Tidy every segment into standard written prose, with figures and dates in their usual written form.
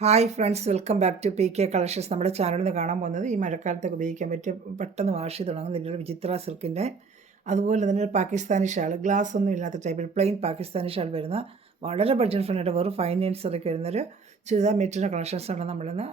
Hi friends, welcome back to P K collections. നമ്മുടെ ചാനലിൽ നിന്ന് കാണാൻ പോകുന്നത് ഈ മഴക്കാലത്തൊക്കെ ഉപയോഗിക്കാൻ പറ്റിയ പെട്ടെന്ന് വാഷ് ചെയ്ത് തുടങ്ങുന്ന വിചിത്ര സിൽക്കിൻ്റെ, അതുപോലെ തന്നെ ഒരു പാകിസ്ഥാനി ഷാൾ, ഗ്ലാസ് ഒന്നും ഇല്ലാത്ത ടൈപ്പിൽ പ്ലെയിൻ പാകിസ്ഥാനി ഷാൾ വരുന്ന വളരെ ബഡ്ജറ്റ് ഫ്രണ്ട്ലി ആയിട്ട് വെറും 590 വരുന്നൊരു ചുരിദാർ മെറ്റീരിയൽ കളക്ഷൻസാണ് നമ്മളിന്ന്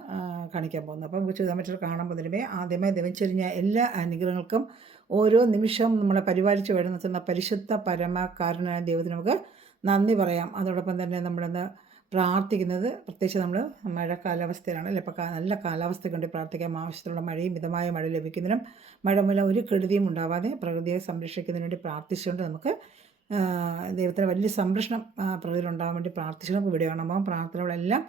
കാണിക്കാൻ പോകുന്നത്. അപ്പം ചുരിദാർ മെറ്റീരിയൽ കാണാൻ പോകുന്നതിനുമേ ആദ്യമായി ദൈവം എല്ലാ അനുഗ്രഹങ്ങൾക്കും ഓരോ നിമിഷവും നമ്മളെ പരിപാലിച്ച് വരുന്ന പരിശുദ്ധ പരമകാരനായ ദൈവത്തിന് നമുക്ക് നന്ദി പറയാം. അതോടൊപ്പം തന്നെ നമ്മളിന്ന് പ്രാർത്ഥിക്കുന്നത് പ്രത്യേകിച്ച് നമ്മൾ മഴ കാലാവസ്ഥയിലാണ് അല്ലേ, ഇപ്പോൾ നല്ല കാലാവസ്ഥയ്ക്ക് വേണ്ടി പ്രാർത്ഥിക്കാം. ആവശ്യത്തിലുള്ള മഴയും മിതമായ മഴ ലഭിക്കുന്നതിനും മഴ മൂലം ഒരു കെടുതിയും ഉണ്ടാവാതെ പ്രകൃതിയെ സംരക്ഷിക്കുന്നതിന് വേണ്ടി പ്രാർത്ഥിച്ചുകൊണ്ട് നമുക്ക് ദൈവത്തിന് വലിയ സംരക്ഷണം പ്രകൃതിയിലുണ്ടാകാൻ വേണ്ടി പ്രാർത്ഥിച്ചുകൊണ്ട് ഇവിടെ കാണുമ്പോൾ പ്രാർത്ഥനകളെല്ലാം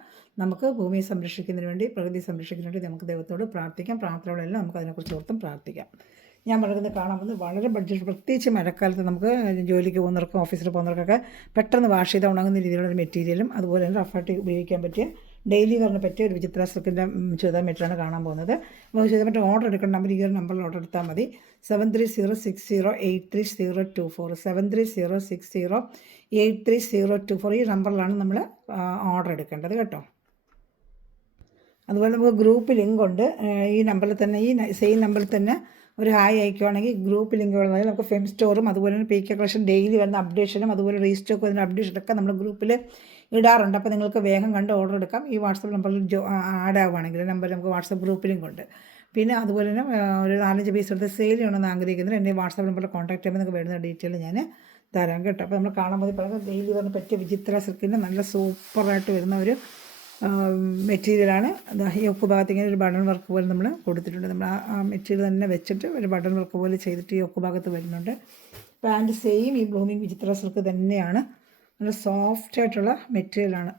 നമുക്ക് ഭൂമിയെ സംരക്ഷിക്കുന്നതിന് വേണ്ടി, പ്രകൃതിയെ സംരക്ഷിക്കുന്നതിന് വേണ്ടി നമുക്ക് ദൈവത്തോട് പ്രാർത്ഥിക്കാം. പ്രാർത്ഥനകളെല്ലാം നമുക്ക് അതിനെക്കുറിച്ച് ഓർത്തും പ്രാർത്ഥിക്കാം. ഞാൻ പറയുന്നത് കാണാൻ പോകുന്നത് വളരെ ബഡ്ജറ്റ്, പ്രത്യേകിച്ച് മഴക്കാലത്ത് നമുക്ക് ജോലിക്ക് പോകുന്നവർക്കും ഓഫീസിൽ പോകുന്നവർക്കൊക്കെ പെട്ടെന്ന് വാഷ് ചെയ്ത് ഉണങ്ങുന്ന രീതിയിലുള്ള മെറ്റീരിയലും അതുപോലെ തന്നെ റഫായിട്ട് ഉപയോഗിക്കാൻ പറ്റിയ ഡെയിലി വെയറിന് പറ്റിയ ഒരു വിചിത്ര സിൽക്കിൻ്റെ ചുരിദാർ മെറ്റീരിയലാണ് കാണാൻ പോകുന്നത്. അപ്പോൾ ചുരിദാർ മെറ്റീരിയൽ ഓർഡർ എടുക്കേണ്ട നമ്പർ ഈ ഒരു നമ്പറിൽ ഓർഡർ എടുത്താൽ മതി. 7306083024 7306083024 ഈ നമ്പറിലാണ് നമ്മൾ ഓർഡർ എടുക്കേണ്ടത് കേട്ടോ. അതുപോലെ നമുക്ക് ഗ്രൂപ്പ് ലിങ്ക് ഉണ്ട്. ഈ നമ്പറിൽ തന്നെ, ഈ സെയിം നമ്പറിൽ തന്നെ ഒരു ഹായ് അയക്കുവാണെങ്കിൽ ഗ്രൂപ്പ് ലിങ്ക് ഉള്ളതായി നമുക്ക് ഫെം സ്റ്റോറും അതുപോലെ തന്നെ പി കെ കളക്ഷൻ ഡെയിലി വരുന്ന അപ്ഡേഷനും അതുപോലെ റീസ്റ്റോക്ക് വരുന്ന അപ്ഡേഷനൊക്കെ നമ്മൾ ഗ്രൂപ്പിൽ ഇടാറുണ്ട്. അപ്പോൾ നിങ്ങൾക്ക് വേഗം കണ്ട് ഓർഡർ എടുക്കാം. ഈ വാട്സപ്പ് നമ്പറിൽ ആഡ് ആവുകയാണെങ്കിൽ നമ്പർ നമുക്ക് വാട്സപ്പ് ഗ്രൂപ്പ് ലിങ്ക് ഉണ്ട്. പിന്നെ അതുപോലെ തന്നെ ഒരു 4-5 പീസ് എടുത്ത് സെയിൽ ചെയ്യണമെന്ന് ആഗ്രഹിക്കുന്നത് എൻ്റെ വാട്സപ്പ് നമ്പറിൽ കോൺടാക്ട് ചെയ്യുമ്പോൾ നിങ്ങൾക്ക് വേണ്ടുന്ന ഡീറ്റെയിൽ ഞാൻ തരാം കേട്ടോ. അപ്പോൾ നമ്മൾ കാണാൻ പറയുന്നത് ഡെയിലി വരുന്ന പറ്റിയ വിചിത്ര സിൽക്കിൻ്റെ നല്ല സൂപ്പറായിട്ട് വരുന്ന ഒരു മെറ്റീരിയലാണ്. യോക്ക് ഭാഗത്ത് ഇങ്ങനെ ഒരു ബട്ടൺ വർക്ക് പോലെ നമ്മൾ കൊടുത്തിട്ടുണ്ട്. നമ്മൾ ആ മെറ്റീരിയൽ തന്നെ വെച്ചിട്ട് ഒരു ബട്ടൺ വർക്ക് പോലെ ചെയ്തിട്ട് യോക്ക് ഭാഗത്ത് വരുന്നുണ്ട്. പാൻറ്റ് സെയിം ഈ ബ്ലൂമിങ് വിചിത്ര സിൽക്ക് തന്നെയാണ്. നല്ല സോഫ്റ്റ് ആയിട്ടുള്ള മെറ്റീരിയലാണ്.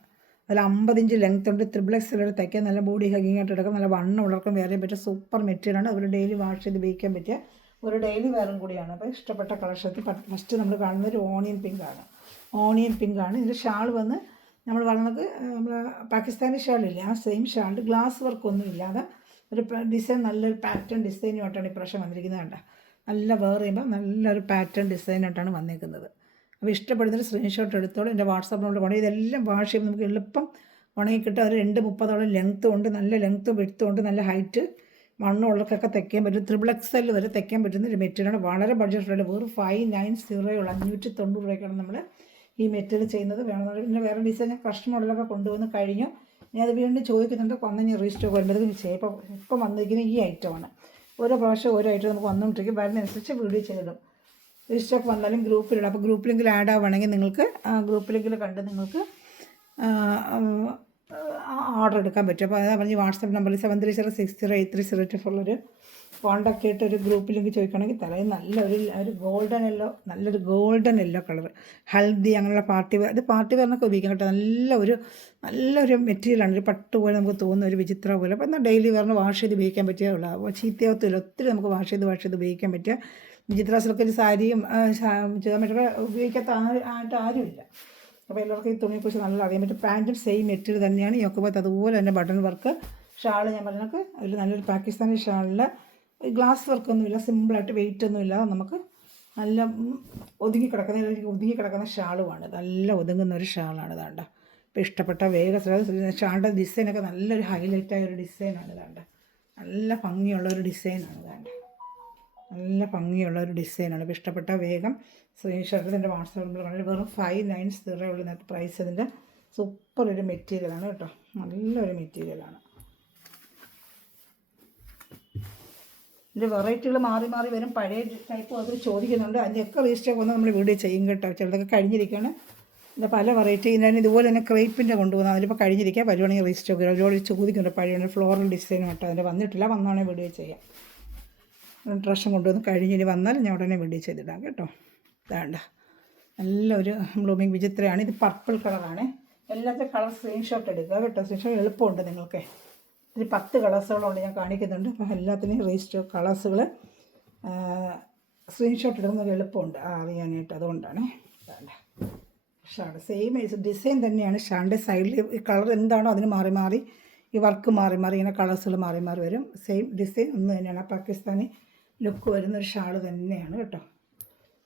അതിൽ 50 ഇഞ്ച് ലെങ്ത് ഉണ്ട്. XXL തയ്ക്കാൻ നല്ല ബോഡി ഹഗിങ് ആയിട്ട് എടുക്കാം. നല്ല വണ്ണം ഉള്ളവർക്കും വേറെ പറ്റിയ സൂപ്പർ മെറ്റീരിയലാണ്. അതുപോലെ ഡെയിലി വാഷ് ചെയ്ത് ഉപയോഗിക്കാൻ പറ്റിയ ഒരു ഡെയിലി വെയറും കൂടിയാണ്. അപ്പോൾ ഇഷ്ടപ്പെട്ട കളക്ഷത്തിൽ ഫസ്റ്റ് നമ്മൾ കാണുന്നത് ഒരു ഓണിയൻ പിങ്ക് ആണ്. ഇതിൻ്റെ ഷാൾ വന്ന് നമ്മൾ പറഞ്ഞത് നമ്മൾ പാകിസ്ഥാനി ഷാളില്ലേ, ആ സെയിം ഷാളിൽ ഗ്ലാസ് വർക്കൊന്നും ഇല്ലാതെ ഒരു ഡിസൈൻ, നല്ലൊരു പാറ്റേൺ ഡിസൈനുമായിട്ടാണ് ഇപ്രാവശ്യം വന്നിരിക്കുന്നത്. കണ്ട നല്ല വെയർ ചെയ്യുമ്പോൾ നല്ലൊരു പാറ്റേൺ ഡിസൈനായിട്ടാണ് വന്നിരിക്കുന്നത്. അപ്പോൾ ഇഷ്ടപ്പെടുന്നൊരു സ്ക്രീൻഷോട്ട് എടുത്തോളൂ. എൻ്റെ വാട്സാപ്പിനോട് പണി ഇതെല്ലാം വാഷ് ചെയ്യുമ്പോൾ നമുക്ക് എളുപ്പം ഉണങ്ങി കിട്ടും. അത് 2:30 ലെങ്ത്തും ഉണ്ട്, നല്ല ലെങ്ത്തും വിഡ്ത്തും ഉണ്ട്, നല്ല ഹൈറ്റ് മണ്ണുള്ളവർക്കൊക്കെ തയ്ക്കാൻ പറ്റും. XXL വരെ തയ്ക്കാൻ പറ്റുന്ന ഒരു മെറ്റീരിയലാണ്. വളരെ ബഡ്ജറ്റ് ഫ്രണ്ട്ലി. വെറും 590 ഉള്ള 590 രൂപയ്ക്കാണ് നമ്മൾ ഈ മെറ്റീരിയൽ ചെയ്യുന്നത്. വേണമെന്നുണ്ടെങ്കിൽ പിന്നെ വേറെ ഡിസൈൻ കസ്റ്റം മോഡലൊക്കെ കൊണ്ടുവന്ന് കഴിഞ്ഞു. ഇനി അത് വീണ്ടും ചോദിക്കുന്നുണ്ട്, ഞാൻ റീസ്റ്റോക്ക് വരുമ്പോഴത്തേക്കും ചെയ്യാം. ഇപ്പം വന്നിരിക്കുന്ന ഈ ഐറ്റമാണ്. ഓരോ പ്രാവശ്യം ഓരോ ഐറ്റം നമുക്ക് വന്നുകൊണ്ടിരിക്കും. വരുന്നതനുസരിച്ച് വീഡിയോ ചെയ്തിടും. റീസ്റ്റോക്ക് വന്നാലും ഗ്രൂപ്പിലിടും. അപ്പോൾ ഗ്രൂപ്പ് ലിങ്കിൽ ആഡ് ആവുകയാണെങ്കിൽ നിങ്ങൾക്ക് ഗ്രൂപ്പ് ലിങ്കിൽ കണ്ട് നിങ്ങൾക്ക് ഓർഡർ എടുക്കാൻ പറ്റും. അപ്പോൾ അതാ പറഞ്ഞ് വാട്സപ്പ് നമ്പറിൽ 7306083024 ഒരു കോൺടാക്ട് ചെയ്തിട്ട് ഒരു ഗ്രൂപ്പ് ലിങ്ക് ചോദിക്കുകയാണെങ്കിൽ തരാം. നല്ലൊരു ഗോൾഡൻ യെല്ലോ കളർ, ഹൽദി അങ്ങനെയുള്ള പാർട്ടി വെയർ, ഇത് പാർട്ടി വെയറിനൊക്കെ ഉപയോഗിക്കാൻ കേട്ടോ. നല്ലൊരു മെറ്റീരിയലാണ്. ഒരു പട്ട് പോലെ നമുക്ക് തോന്നുന്ന ഒരു വിചിത്ര പോലെ. അപ്പോൾ എന്നാൽ ഡെയിലി വെയറിന് വാഷ് ചെയ്ത് ഉപയോഗിക്കാൻ പറ്റിയുള്ള ചീത്തയാവത്തില്ല. ഒത്തിരി നമുക്ക് വാഷ് ചെയ്ത് ഉപയോഗിക്കാൻ പറ്റിയ വിചിത്ര സിൽക്കിൽ സാരിയും ചുരിദാറൊക്കെ ഉപയോഗിക്കാത്ത ആരുമില്ല. അപ്പോൾ എല്ലാവർക്കും ഈ തുണിയെക്കുറിച്ച് നല്ല അറിയാൻ പറ്റും. പാൻറ്റും സെയിം മെറ്റീരിയൽ തന്നെയാണ്. യോക്കുഭാഗത്ത് അതുപോലെ തന്നെ ബട്ടൺ വർക്ക്. ഷാൾ ഞാൻ പറഞ്ഞൊക്കെ അതിൽ നല്ലൊരു പാകിസ്ഥാനി ഷാളിൽ ഗ്ലാസ് വർക്കൊന്നുമില്ല, സിമ്പിളായിട്ട് വെയിറ്റ് ഒന്നും ഇല്ലാതെ നമുക്ക് നല്ല ഒതുങ്ങിക്കിടക്കുന്ന ഷാളുമാണ്. നല്ല ഒതുങ്ങുന്ന ഒരു ഷാളാണ് ഇതാണ്ട. ഇപ്പോൾ ഇഷ്ടപ്പെട്ട വേഗം ഷാളുടെ ഡിസൈനൊക്കെ നല്ലൊരു ഹൈലൈറ്റായ ഒരു ഡിസൈനാണ് ഇതാണ്ട. നല്ല ഭംഗിയുള്ളൊരു ഡിസൈനാണ്. ഇപ്പോൾ ഇഷ്ടപ്പെട്ട വേഗം സ്ക്രീൻഷോട്ട് എൻ്റെ വാട്സാപ്പ് നമ്പർ കണ്ടിട്ട് വെറും 590 ഉള്ള പ്രൈസ്. ഇതിൻ്റെ സൂപ്പർ ഒരു മെറ്റീരിയലാണ് കേട്ടോ. നല്ലൊരു മെറ്റീരിയലാണ്. ഇതിൻ്റെ വെറൈറ്റികൾ മാറി വരും. പഴയ ടൈപ്പ് അത് ചോദിക്കുന്നുണ്ട്. അതിൻ്റെയൊക്കെ റീസ്റ്റോക്ക് വന്ന് നമ്മൾ വീഡിയോ ചെയ്യും കേട്ടോ. ചിലതൊക്കെ കഴിഞ്ഞിരിക്കുകയാണ്. ഇതിൻ്റെ പല വെറൈറ്റി ഇതിന് ഇതുപോലെ തന്നെ ക്രേപ്പിൻ്റെ കൊണ്ടുപോകുന്നത്. അതിലിപ്പോൾ കഴിഞ്ഞിരിക്കുക. വരുവാണെങ്കിൽ റീസ്റ്റോക്ക് ഒരുപാട് ചോദിക്കുന്നുണ്ട്. പഴയ ഫ്ലോറൽ ഡിസൈനും കേട്ടോ. അതിൻ്റെ വന്നിട്ടില്ല. വന്നാണെങ്കിൽ വീഡിയോ ചെയ്യാം. ഡ്രസ്സും കൊണ്ടുവന്ന് കഴിഞ്ഞിനി വന്നാൽ ഞാൻ ഉടനെ വീഡിയോ ചെയ്തിടാം കേട്ടോ. വേണ്ട നല്ലൊരു ബ്ലൂമിങ് വിചിത്രയാണ്. ഇത് പർപ്പിൾ കളറാണ്. എല്ലാത്തിൻ്റെ കളർ സ്ക്രീൻഷോട്ട് എടുക്കുക കേട്ടോ. സ്ക്രീൻഷോട്ട് എളുപ്പമുണ്ട് നിങ്ങൾക്ക്. ഇതിൽ 10 കളേഴ്സുകളുണ്ട് ഞാൻ കാണിക്കുന്നുണ്ട്. അപ്പോൾ എല്ലാത്തിനെയും റീസ്റ്റോക്ക് കളേഴ്സുകൾ സ്ക്രീൻഷോട്ട് എടുക്കുന്നത് എളുപ്പമുണ്ട് അറിയാനായിട്ട്. അതുകൊണ്ടാണ്. വേണ്ട ഷാൾ സെയിം ഡിസൈൻ തന്നെയാണ്. ഷാളിൻ്റെ സൈഡിൽ ഈ കളർ എന്താണോ അതിന് മാറി ഈ വർക്ക് മാറി ഇങ്ങനെ കളേഴ്സുകൾ മാറി വരും. സെയിം ഡിസൈൻ ഒന്ന് തന്നെയാണ്. പാകിസ്ഥാനി ലുക്ക് വരുന്നൊരു ഷാൾ തന്നെയാണ് കേട്ടോ.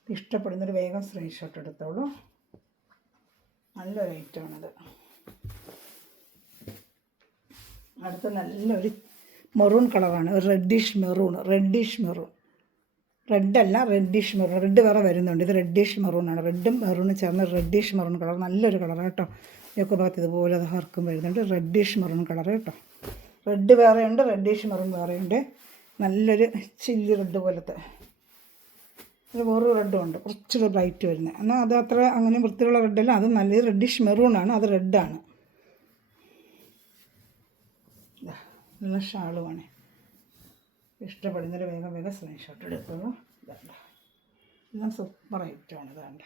ഇഷ്ടപ്പെടുന്നൊരു വേഗം സ്ക്രീൻഷോട്ട് എടുത്തോളൂ. നല്ലൊരു ഐറ്റമാണത്. അടുത്ത നല്ലൊരു മെറൂൺ കളറാണ്, ഒരു റെഡിഷ് മെറൂൺ. റെഡല്ല, റെഡിഷ് മെറൂൺ. റെഡ് വേറെ വരുന്നുണ്ട്, ഇത് റെഡിഷ് മെറൂണാണ്. റെഡും മെറൂണും ചേർന്ന് റെഡിഷ് മെറൂൺ കളർ. നല്ലൊരു കളറാണ് കേട്ടോ. ഇതൊക്കെ ഭാഗത്ത് ഇതുപോലെ അത് ഹർക്കും വരുന്നുണ്ട്. റെഡിഷ് മെറൂൺ കളർ കേട്ടോ. റെഡ് വേറെയുണ്ട്, റെഡിഷ് മെറൂൺ വേറെയുണ്ട്. നല്ലൊരു ചില്ലി റെഡ് പോലത്തെ. ഇത് വേറൊരു റെഡും ഉണ്ട്, കുറച്ചൊരു ബ്രൈറ്റ് വരുന്നത്. എന്നാൽ അത് അത്ര അങ്ങനെ വൃത്തിയുള്ള റെഡല്ല, അത് നല്ലൊരു റെഡിഷ് മെറൂണാണ്, അത് റെഡാണ്. നല്ല ഷാളുമാണ്. ഇഷ്ടപ്പെടുന്നൊരു വേഗം വേഗം സ്ക്രീൻഷോട്ട് എടുക്കുന്നു. ഇതാണ്ട, എല്ലാം സൂപ്പർ ഐറ്റമാണ്. ഇതാണ്ട,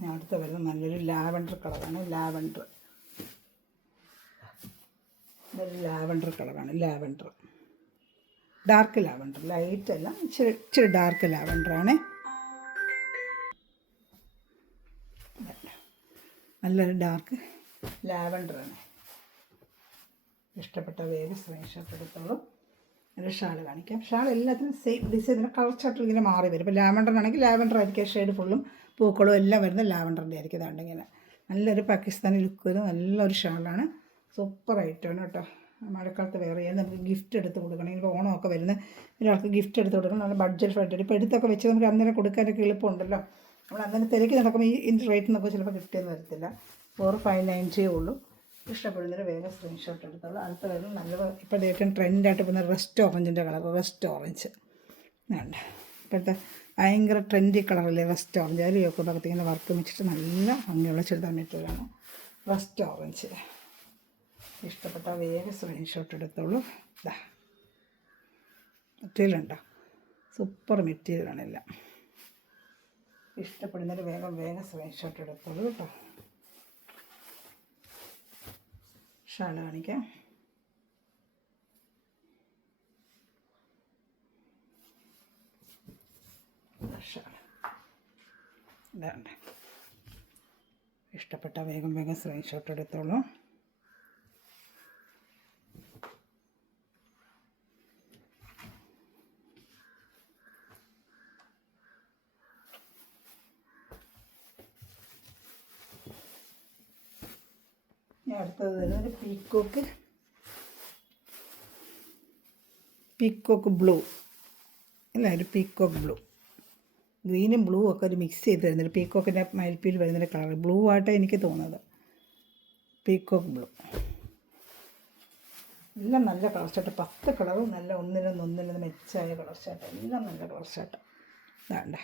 ഞാൻ അടുത്ത വരുന്നത് നല്ലൊരു ലാവൻഡർ കളറാണ്. ഇതൊരു ലാവൻഡർ കളറാണ്. ഡാർക്ക് ലാവൻഡർ, ലൈറ്റ് അല്ല, ഇച്ചിരി ഡാർക്ക് ലാവൻഡറാണ്. നല്ലൊരു ഡാർക്ക് ലാവൻഡറാണ്. ഇഷ്ടപ്പെട്ട വേഗം സ്ക്രീൻഷോട്ട് എടുത്തോളൂ. ഒരു ഷാൾ കാണിക്കാം. ഷാൾ എല്ലാത്തിനും സെയിം ഡിസൈൻ, കളർ ചാർട്ടിൽ ഇങ്ങനെ മാറി വരും. ഇപ്പോൾ ലാവൻഡറിനാണെങ്കിൽ ലാവൻഡർ ആയിരിക്കും, ഷെയ്ഡ് ഫുള്ളും പൂക്കളും എല്ലാം വരുന്നത് ലാവൻഡറിൻ്റെ ആയിരിക്കും. ഇതാണ്ട് ഇങ്ങനെ നല്ലൊരു പാകിസ്ഥാനി ലുക്ക് വരുന്ന നല്ലൊരു ഷാളാണ്. സൂപ്പർ ഐറ്റമാണ് കേട്ടോ. മഴക്കാലത്ത് വേറെ ചെയ്യാൻ നമുക്ക് ഗിഫ്റ്റ് എടുത്ത് കൊടുക്കണം. ഇപ്പോൾ ഓണമൊക്കെ വരുന്ന ഒരാൾക്ക് ഗിഫ്റ്റ് എടുത്ത് കൊടുക്കണം. നല്ല ബഡ്ജറ്റ് ഫ്രണ്ട്. ഇപ്പോൾ എടുത്തൊക്കെ വെച്ച് നമുക്ക് അന്നേരം കൊടുക്കാനൊക്കെ എളുപ്പമുണ്ടല്ലോ. നമ്മൾ അന്നേരം തിരക്കി നടക്കുമ്പോൾ ഈ റേറ്റിനൊക്കെ ചിലപ്പോൾ കിട്ടിയെന്ന് വരത്തില്ല. 4,590 ഉള്ളൂ. ഇഷ്ടപ്പെടുന്നൊരു വേഗം സ്ക്രീൻഷോട്ട് എടുത്തോളൂ. അടുത്ത കാര്യം നല്ല ഇപ്പോൾ ഏറ്റവും ട്രെൻഡായിട്ട് പോകുന്ന റെസ്റ്റ് ഓറഞ്ചിൻ്റെ കളർ. റെസ്റ്റ് ഓറഞ്ച് വേണ്ട, ഇപ്പോഴത്തെ ഭയങ്കര ട്രെൻഡി കളറല്ലേ റെസ്റ്റ് ഓറഞ്ച്. അതിൽ യോക്ക് ഭാഗത്ത് ഇങ്ങനെ വർക്ക് വെച്ചിട്ട് നല്ല ഭംഗിയുള്ള ചെറുതാൻ മെറ്റീരിയലാണ് റെസ്റ്റ് ഓറഞ്ച്. ഇഷ്ടപ്പെട്ട വേഗം സ്ക്രീൻഷോട്ട് എടുത്തോളൂ. ഇതാ മെറ്റീരിയലുണ്ടോ, സൂപ്പർ മെറ്റീരിയലാണെല്ലാം. ഇഷ്ടപ്പെടുന്നൊരു വേഗം സ്ക്രീൻഷോട്ട് എടുത്തോളൂ കേട്ടോ. ഷാൾ കാണിക്കാം. ഷാൾ ഇതാണ്ട്. ഇഷ്ടപ്പെട്ട വേഗം സ്ക്രീൻഷോട്ട് എടുത്തോളൂ. അടുത്തത് വരുന്നത് പീക്കോക്ക് ബ്ലൂ അല്ല, ഒരു പീക്കോക്ക് ബ്ലൂ. ഗ്രീനും ബ്ലൂ ഒക്കെ ഒരു മിക്സ് ചെയ്ത് വരുന്നുണ്ട്. പീക്കോക്കിൻ്റെ മയിൽപ്പീൽ വരുന്നൊരു കളർ ബ്ലൂ ആയിട്ടാണ് എനിക്ക് തോന്നുന്നത്. പീക്കോക്ക് ബ്ലൂ എല്ലാം നല്ല കളർ ചാട്ടം. 10 കളറും നല്ല ഒന്നിനൊന്ന് മെച്ചായ കളർ ചാട്ടം. എല്ലാം നല്ല കളർ ചാട്ടം. വേണ്ട,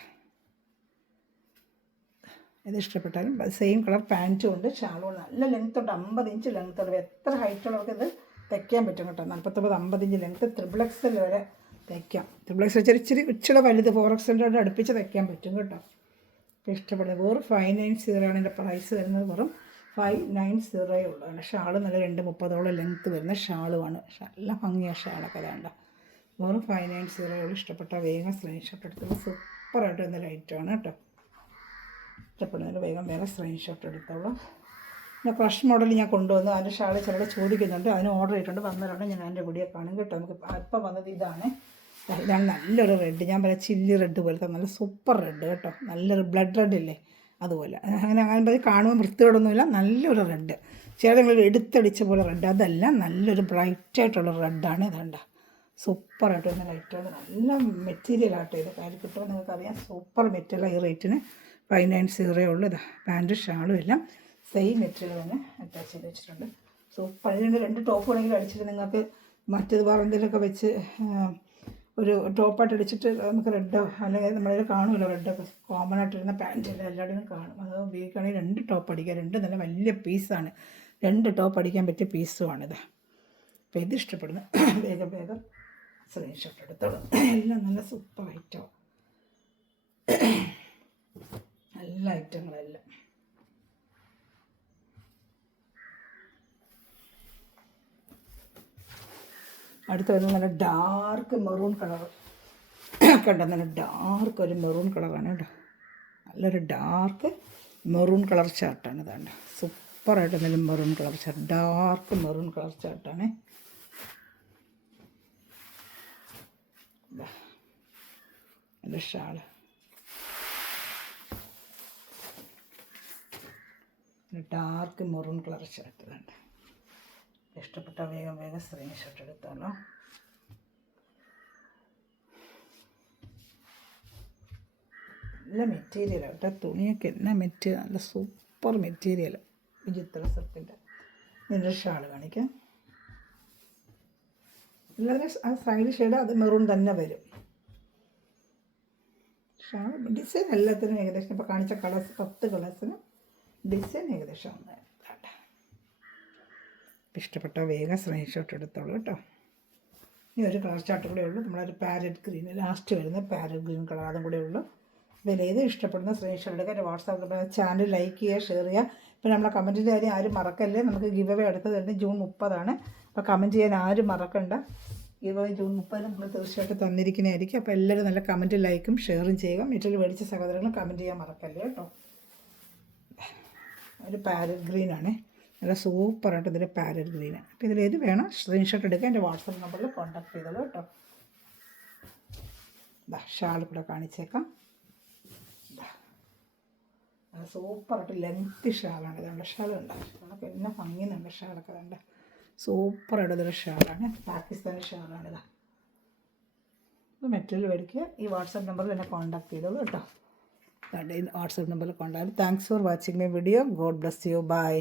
ഇത് ഇഷ്ടപ്പെട്ടാലും സെയിം കളർ പാൻറ്റും ഉണ്ട്, ഷാളും നല്ല ലെങ്ത്തുണ്ട്. 50 ഇഞ്ച് ലെങ്ത്തുണ്ട്. എത്ര ഹൈറ്റുള്ളവർക്ക് ഇത് തയ്ക്കാൻ പറ്റും കേട്ടോ. 49-50 ഇഞ്ച് ലെങ്ത്ത് XXL വരെ തയ്ക്കാം. XXL ഇച്ചിരി വലുത് 4XL അടുപ്പിച്ച് തയ്ക്കാൻ പറ്റും കേട്ടോ. അപ്പോൾ ഇഷ്ടപ്പെടുന്നത്. വെറും 590 ആണ് എൻ്റെ പ്രൈസ് വരുന്നത്. വെറും 590 ഉള്ളൂ. അതിൻ്റെ ഷാള് നല്ല 230 ലെങ്ത്ത് വരുന്ന ഷാളുമാണ്. നല്ല ഭംഗിയാണ് ഷാളൊക്കെ വേണ്ട. വെറും 590 ഉള്ളൂ. ഇഷ്ടപ്പെട്ട വേഗം സ്ക്രീൻഷോട്ട് എടുത്തോളൂ. സൂപ്പറായിട്ട് വരുന്ന ലൈറ്റാണ് കേട്ടോ. ഇഷ്ടപ്പെടുന്നതിന് വേഗം സ്ക്രീൻഷോട്ട് എടുത്തോളൂ. പിന്നെ ക്രഷ് മോഡൽ ഞാൻ കൊണ്ടുവന്നു. അതിൻ്റെ ഷാള് ചിലർ ചോദിക്കുന്നുണ്ട്, അതിന് ഓർഡർ ചെയ്തിട്ടുണ്ട്. വന്നവരുണ്ട്, ഞാൻ അതിൻ്റെ വീഡിയോ കാണും കേട്ടോ. നമുക്ക് ഇപ്പം വന്നത് ഇതാണ് നല്ലൊരു റെഡ്. ഞാൻ പറയാം ചില്ലി റെഡ് പോലത്തെ നല്ല സൂപ്പർ റെഡ് കേട്ടോ. നല്ലൊരു ബ്ലഡ് റെഡ് ഇല്ലേ, അതുപോലെ. അങ്ങനെ കാണുമ്പോൾ വൃത്തിയോടൊന്നുമില്ല, നല്ലൊരു റെഡ്. ചിലതെങ്കിലും എടുത്തടിച്ച പോലെ റെഡ്, അതല്ല, നല്ലൊരു ബ്രൈറ്റായിട്ടുള്ള റെഡാണ്. ഇതണ്ട, സൂപ്പറായിട്ട് വരുന്ന ലൈറ്റാണ്. നല്ല മെറ്റീരിയലായിട്ട് ഇത് കാര്യം കിട്ടുമ്പോൾ നിങ്ങൾക്കറിയാം. Super material. ഈ റേറ്റിന് 590 ഉള്ളൂ. ഇതാ പാൻറ്റും ഷാളും എല്ലാം സെയിം മെറ്റീരിയൽ തന്നെ അറ്റാച്ച് ചെയ്ത് വെച്ചിട്ടുണ്ട്. സൂപ്പർ. ഇതിൻ്റെ 2 ടോപ്പ് വേണമെങ്കിൽ അടിച്ചിട്ട് നിങ്ങൾക്ക് മറ്റേത് വേറെ എന്തെങ്കിലുമൊക്കെ വെച്ച് ഒരു ടോപ്പായിട്ട് അടിച്ചിട്ട് നമുക്ക് റെഡോ അല്ലെങ്കിൽ നമ്മളിൽ കാണുമല്ലോ റെഡൊക്കെ കോമൺ ആയിട്ടിരുന്ന പാൻറ്റില്ല എല്ലാവരും കാണും. അത് ഉപയോഗിക്കുകയാണെങ്കിൽ 2 ടോപ്പ് അടിക്കുക. 2 നല്ല വലിയ പീസാണ്. 2 ടോപ്പ് അടിക്കാൻ പറ്റിയ പീസുമാണിത്. അപ്പോൾ ഇത് ഇഷ്ടപ്പെടുന്നു വേഗം സ്ക്രീൻഷോട്ട് എടുത്തോളൂ. എല്ലാം നല്ല സൂപ്പർ ഐറ്റമാണ്. നല്ല ഐറ്റങ്ങളെല്ലാം. അടുത്ത വരുന്നത് നല്ല ഡാർക്ക് മെറൂൺ കളർ കണ്ടോ. നല്ല ഡാർക്ക് ഒരു മെറൂൺ കളറാണ് കേട്ടോ. നല്ലൊരു ഡാർക്ക് മെറൂൺ കളർ ചാർട്ടാണ്. ഇതാണ്ട് സൂപ്പറായിട്ട് നല്ല maroon colour chart. Dark maroon colour ചാർട്ടാണ്. എൻ്റെ ഷാള് ഡാർക്ക് മെറൂൺ കളർ ഷർട്ട് വേണ്ട. ഇഷ്ടപ്പെട്ട വേഗം വേഗം സ്ക്രീൻഷോട്ട് എടുത്തോളൂ. നല്ല മെറ്റീരിയലാണ് കേട്ടോ, തുണിയൊക്കെ എന്നാ മെറ്റീരിയൽ, നല്ല സൂപ്പർ മെറ്റീരിയൽ. വിചിത്ര സിൽക്കിൻ്റെ. ഇതിൻ്റെ ഷാൾ കാണിക്കാം. എല്ലാവരും ആ സൈഡ് ഷെയ്ഡ് അത് മെറൂൺ തന്നെ വരും. ഷാൾ ഡിസൈൻ എല്ലാത്തിനും ഏകദേശം ഇപ്പോൾ കാണിച്ച കളേഴ്സ് 10 കളേഴ്സിന് ഡിസൈൻ ഏകദേശം ഒന്ന് വേണ്ട. ഇഷ്ടപ്പെട്ട വേഗം സ്ക്രീൻഷോട്ട് എടുത്തോളൂ കേട്ടോ. ഇനി ഒരു കളർ ചാർട്ട് കൂടെ ഉള്ളൂ, നമ്മളൊരു പാരറ്റ് ഗ്രീൻ ലാസ്റ്റ് വരുന്ന പാരറ്റ് ഗ്രീൻ കളർ അതും കൂടെ ഉള്ളൂ. ഇതിലേത് ഇഷ്ടപ്പെടുന്ന സ്ക്രീൻഷോട്ട് എടുക്കുക. എൻ്റെ വാട്സാപ്പ് ചാനൽ ലൈക്ക് ചെയ്യുക, ഷെയർ ചെയ്യുക. ഇപ്പോൾ നമ്മളെ കമൻറ്റിൻ്റെ കാര്യം ആരും മറക്കല്ലേ. നമുക്ക് ഗിവ് അവേ അടുത്തത് വരുന്നത് ജൂൺ 30 അപ്പോൾ കമൻറ്റ് ചെയ്യാൻ ആരും മറക്കണ്ട. ഗിവ് അവേ ജൂൺ 30 നമ്മൾ തീർച്ചയായിട്ടും തന്നിരിക്കുന്നതായിരിക്കും. അപ്പോൾ എല്ലാവരും നല്ല കമൻറ്റ് ലൈക്കും ഷെയറും ചെയ്യുക. മെറ്റീരിയൽ മേടിച്ച സഹോദരങ്ങൾ കമൻറ്റ് ചെയ്യാൻ മറക്കല്ലേ കേട്ടോ. ഒരു പാരറ്റ് ഗ്രീനാണ്, നല്ല സൂപ്പറായിട്ട് ഇതിൽ പാരറ്റ് ഗ്രീനാണ്. അപ്പോൾ ഇതിലേത് വേണം സ്ക്രീൻഷോട്ട് എടുക്കുക. എൻ്റെ വാട്സപ്പ് നമ്പറിൽ കോൺടാക്ട് ചെയ്തോളൂ കേട്ടോ. ഷാൾ കൂടെ കാണിച്ചേക്കാം. സൂപ്പറായിട്ട് ലെങ്തി ഷാളാണ്. ഇതുണ്ട് ഷാൾ ഉണ്ടാകും പിന്നെ ഭംഗിയുന്നുണ്ട് ഷാളൊക്കെ കണ്ട സൂപ്പറായിട്ട് ഇതൊരു ഷാളാണ്. പാകിസ്ഥാനി ഷാളാണിത്. മെറ്റീരിയൽ മേടിക്കുക. ഈ വാട്സാപ്പ് നമ്പറിൽ എന്നെ കോൺടാക്ട് ചെയ്തോളൂ കേട്ടോ. വാട്സാപ്പ് നമ്പറിൽ contact. Thanks for watching my video. God bless you. By.